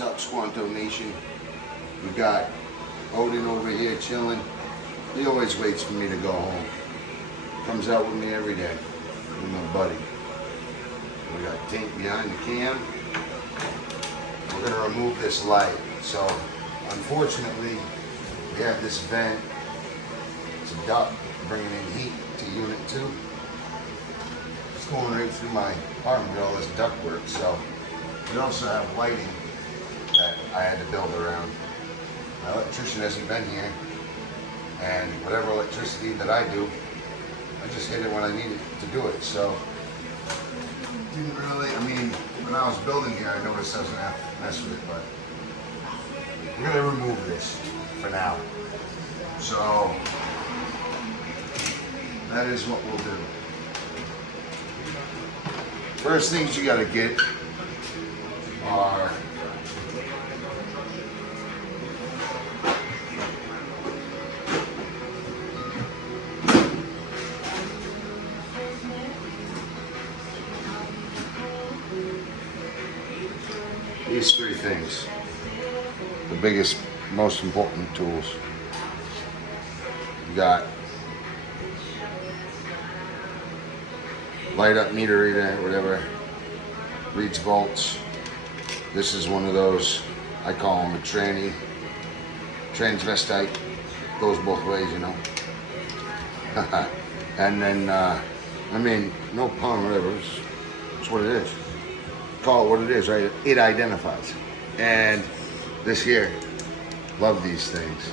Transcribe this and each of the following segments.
What's up, Squanto Nation? We got Odin over here chilling. He always waits for me to go home. Comes out with me every day. With my buddy. We got Tink behind the cam. We're gonna remove this light. So, unfortunately, we have this vent. It's a duct bringing in heat to Unit 2. It's going right through my apartment with all this duct work. So, we also have lighting that I had to build around. My electrician hasn't been here, and whatever electricity that I do, I just hit it when I needed to do it. So, didn't really, I mean, when I was building here, I noticed I was gonna have to mess with it, but we're gonna remove this for now. So, that is what we'll do. First things you gotta get are these three things. The biggest, most important tools. You got light up meter reader, whatever, reads volts. This is one of those, I call them a tranny, transvestite, goes both ways, you know. And then, I mean, no pun, whatever, it's what it is. Call it what it is, right? It identifies. And this here, love these things.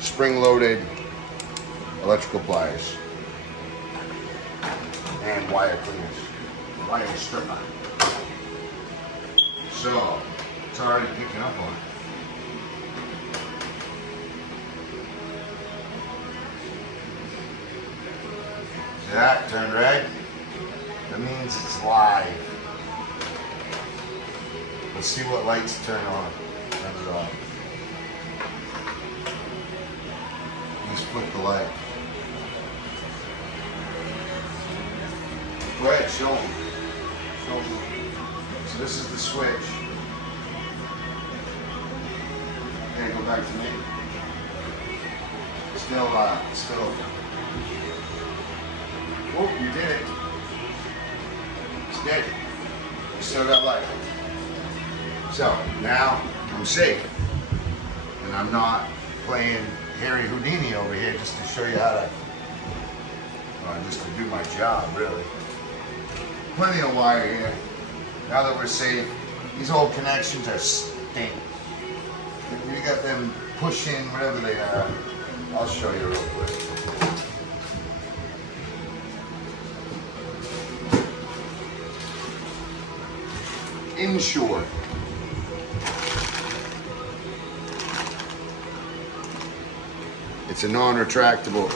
Spring-loaded electrical pliers and wire cleaners, wire stripper. So, it's already picking up on it. See that? Turned red? That means it's live. Let's see what lights turn on. Turn it off. Just flip the light. Go ahead, show them. Show them. So this is the switch. Okay, go back to me. Still. Oh, you did it. It's dead. You still got light. So now I'm safe, and I'm not playing Harry Houdini over here just to show you how to, just to do my job, really. Plenty of wire here. Now that we're safe, these old connections are stink. We got them push-in, whatever they are. I'll show you real quick. Inshore. It's a non-retractable.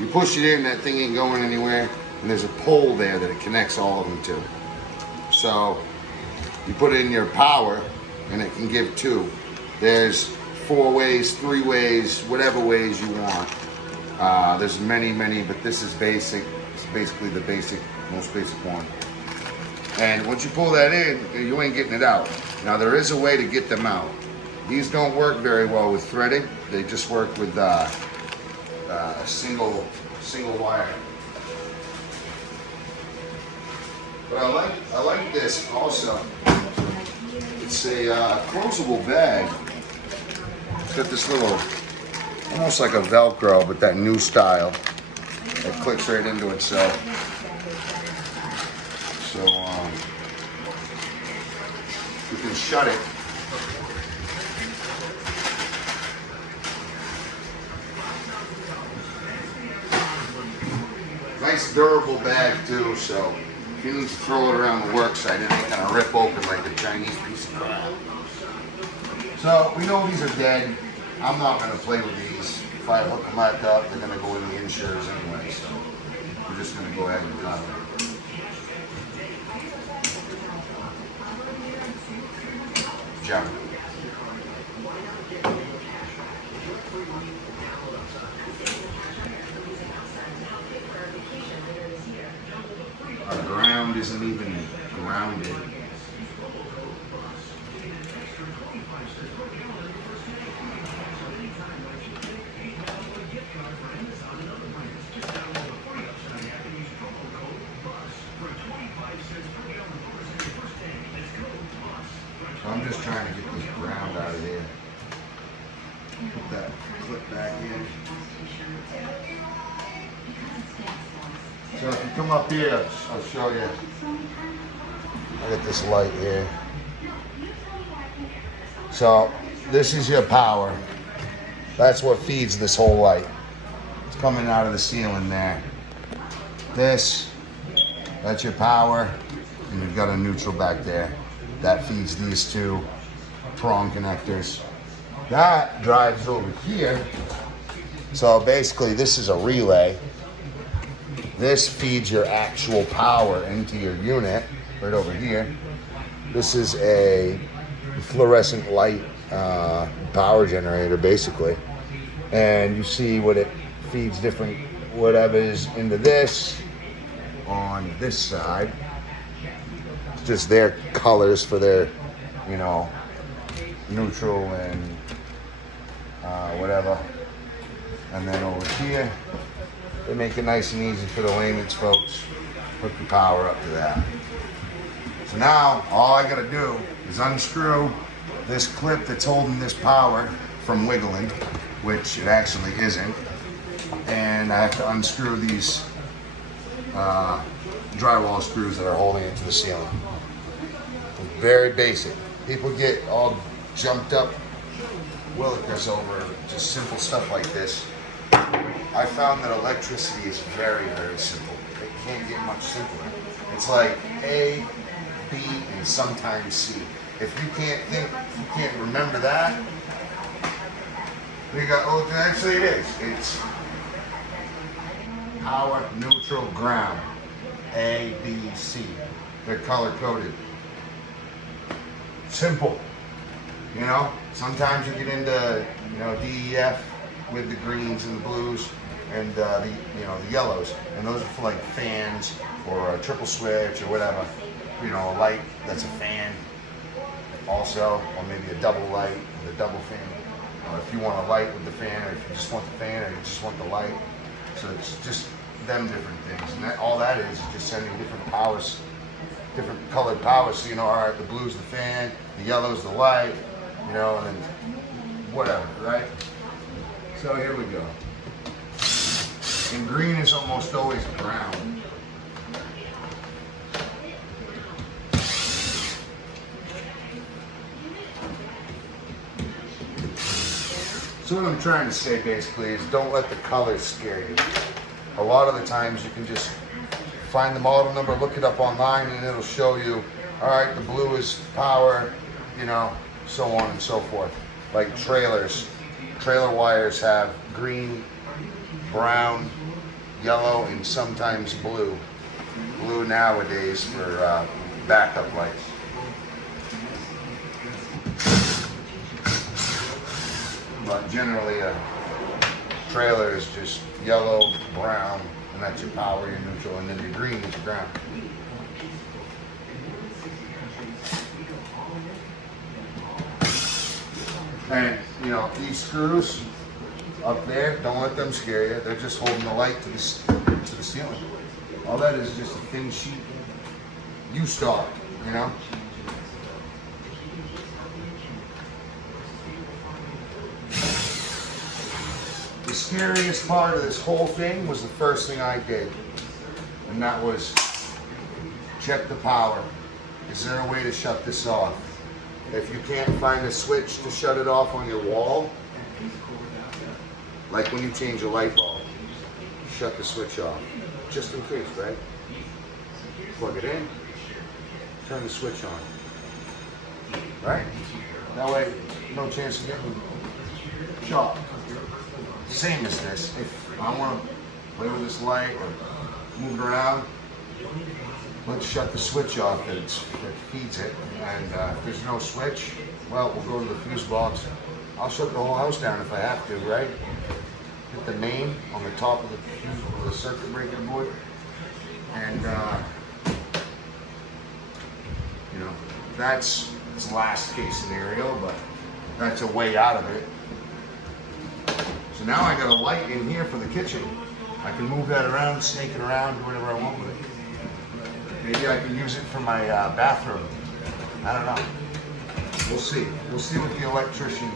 You push it in, that thing ain't going anywhere, and there's a pole there that it connects all of them to. So you put it in your power, and it can give two. There's 4 ways, 3 ways, whatever ways you want. There's many, but this is basic. It's basically the basic, most basic one. And once you pull that in, you ain't getting it out. Now there is a way to get them out. These don't work very well with threaded. They just work with single wire. But I like this also. It's a closable bag. It's got this little, almost like a Velcro, but that new style. It clicks right into itself. So you can shut it. Nice durable bag too, so if you need to throw it around the work site, it ain't gonna rip open like a Chinese piece of crap. So we know these are dead. I'm not gonna play with these. If I hook them back up, they're gonna go in the insurers anyway, so we're just gonna go ahead and cut them. Jump. Our ground isn't even grounded. So I'm just trying to get this ground out of here. Put that clip back in. So if you come up here, I'll show you. I got this light here. So this is your power. That's what feeds this whole light. It's coming out of the ceiling there. That's your power, and you've got a neutral back there. That feeds these two prong connectors. That drives over here. So basically this is a relay. This feeds your actual power into your unit right over here. This is a fluorescent light power generator basically. And you see what it feeds different whatever is into this on this side. It's just their colors for their, you know, neutral and whatever. And then over here, they make it nice and easy for the layman's folks. Hook the power up to that. So now, all I gotta do is unscrew this clip that's holding this power from wiggling, which it actually isn't. And I have to unscrew these drywall screws that are holding it to the ceiling. Very basic. People get all jumped up willikers over just simple stuff like this. I found that electricity is very, very simple. It can't get much simpler. It's like A, B, and sometimes C. If you can't remember that, you got, oh, actually it is. It's power, neutral, ground. A, B, C. They're color coded. Simple. You know, sometimes you get into, you know, DEF with the greens and the blues and the yellows, and those are for like fans or a triple switch or whatever. You know, a light that's a fan also, or maybe a double light with a double fan. Or if you want a light with the fan, or if you just want the fan, or you just want the light. So it's just them different things, and all that is just sending different powers, different colored powers. So you know, all right, the blue's the fan, the yellow's the light, you know, and then whatever, right? So here we go. And green is almost always brown. So what I'm trying to say basically is don't let the colors scare you. A lot of the times you can just find the model number, look it up online, and it'll show you, all right, the blue is power, you know, so on and so forth. Like trailers. Trailer wires have green, brown, yellow, and sometimes blue. Blue nowadays for backup lights. But generally a trailer is just yellow, brown, and that's your power, your neutral, and then your green is your ground. And you know, these screws up there, don't let them scare you. They're just holding the light to the ceiling. All that is just a thin sheet U-star, you know? The scariest part of this whole thing was the first thing I did, and that was check the power. Is there a way to shut this off? If you can't find a switch to shut it off on your wall, like when you change a light bulb, shut the switch off, just in case, right? Plug it in, turn the switch on, right? That way, no chance of getting shocked. Same as this. If I want to play with this light or move it around, let's shut the switch off that feeds it. And if there's no switch, well, we'll go to the fuse box. I'll shut the whole house down if I have to, right? Hit the main on the top of the circuit breaker board. And, you know, that's last case scenario, but that's a way out of it. So now I got a light in here for the kitchen. I can move that around, snake it around, do whatever I want with it. Maybe I can use it for my bathroom. I don't know. we'll see. We'll see what the electrician,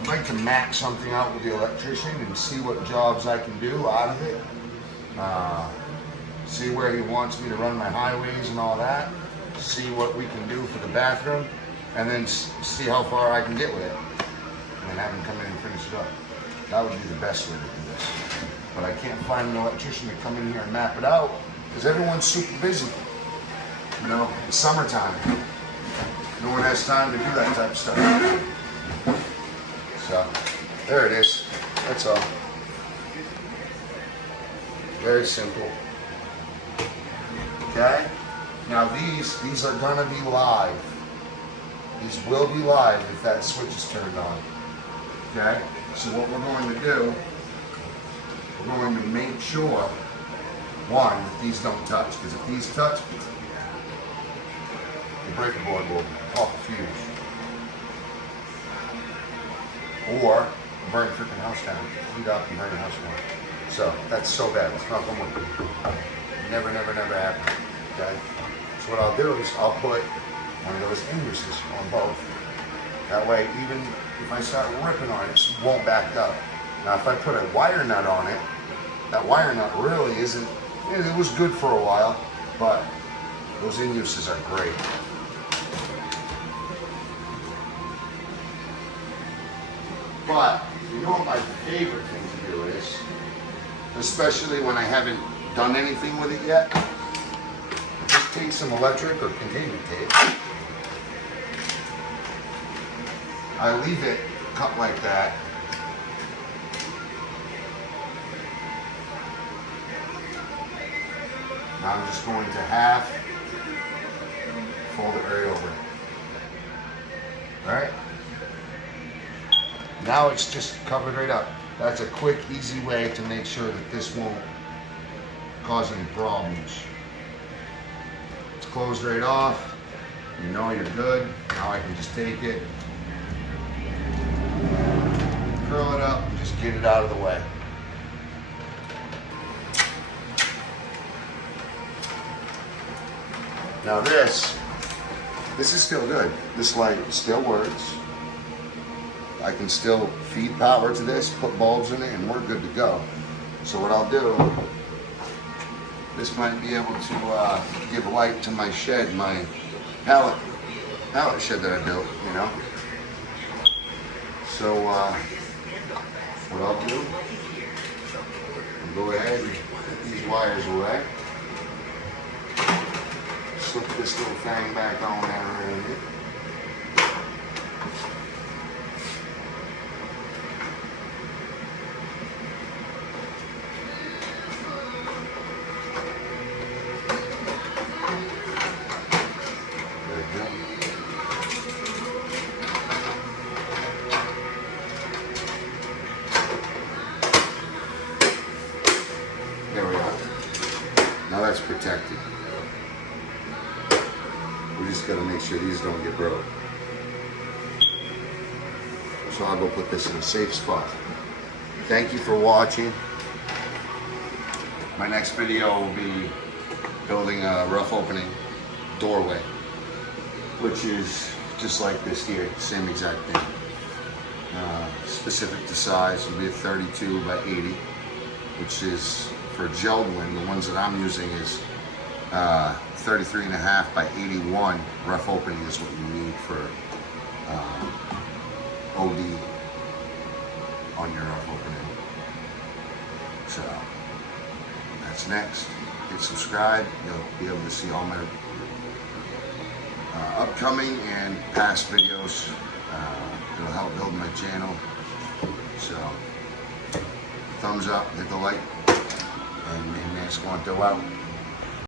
I'd like to map something out with the electrician and see what jobs I can do out of it. See where he wants me to run my highways and all that. See what we can do for the bathroom, and then see how far I can get with it. And have him come in and finish it up. That would be the best way to do this. But I can't find an electrician to come in here and map it out because everyone's super busy. You know, it's summertime. No one has time to do that type of stuff. So, there it is. That's all. Very simple. Okay? Now these are gonna be live. These will be live if that switch is turned on. Okay? So what we're going to do, we're going to make sure, one, that these don't touch. Because if these touch, the breaker board will pop a fuse. Or burn the freaking house down. Heat up and burn the house down. So that's so bad. It's not going to work. Never happen. Okay? So what I'll do is I'll put one of those induces on both. That way, even if I start ripping on it, it won't back up. Now, if I put a wire nut on it, that wire nut really isn't, it was good for a while, but those induces are great. But, you know what my favorite thing to do is, especially when I haven't done anything with it yet, just take some electric or containment tape. I leave it cut like that. Now I'm just going to half fold it right over. Alright? Now it's just covered right up. That's a quick, easy way to make sure that this won't cause any problems. It's closed right off. You know you're good. Now I can just take it, curl it up, and just get it out of the way. Now this is still good. This light still works. I can still feed power to this, put bulbs in it, and we're good to go. So what I'll do, this might be able to give light to my shed, my pallet shed that I built, you know. So what I'll do, I'll go ahead and put these wires away. Slip this little thing back on down around here. There we are. Now that's protected. We just got to make sure these don't get broke. So I'll go put this in a safe spot. Thank you for watching. My next video will be building a rough opening doorway, which is just like this here, same exact thing. Specific to size, it'll be a 32 by 80, which is for Geldwin. The ones that I'm using is 33.5 by 81. Rough opening is what you need for OD on your rough opening. So that's next. Hit subscribe. You'll be able to see all my upcoming and past videos. It'll help build my channel. So thumbs up, hit the like, and next one to out.